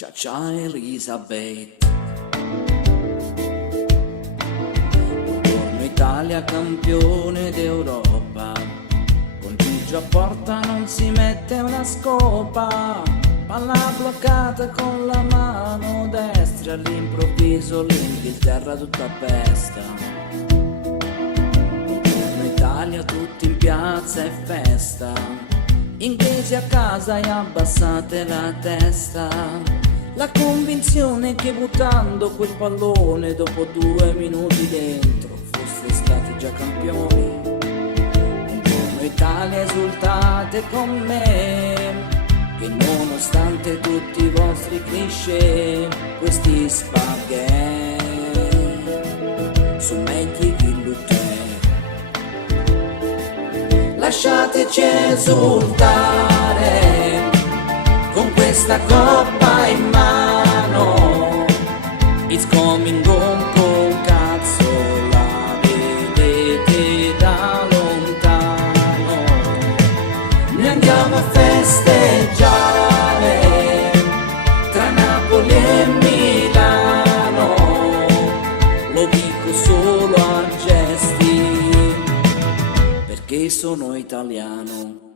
Ciao ciao Elisabeth. Buongiorno Italia, campione d'Europa. Con Gigio a porta non si mette una scopa. Palla bloccata con la mano destra. All'improvviso l'Inghilterra tutta pesta. Buongiorno Italia, tutti in piazza e festa. Inglesi a casa e abbassate la testa. La convinzione che buttando quel pallone dopo 2 minuti dentro foste stati già campioni. Buongiorno Italia, esultate con me, che nonostante tutti i vostri cliché, questi spaghetti sono meglio di Lutè. Lasciateci esultare con questa coppa in mano. It's coming home, col cazzo la vedete da lontano. Noi andiamo a festeggiare tra Napoli e Milano. Lo dico solo a gesti, perché sono italiano.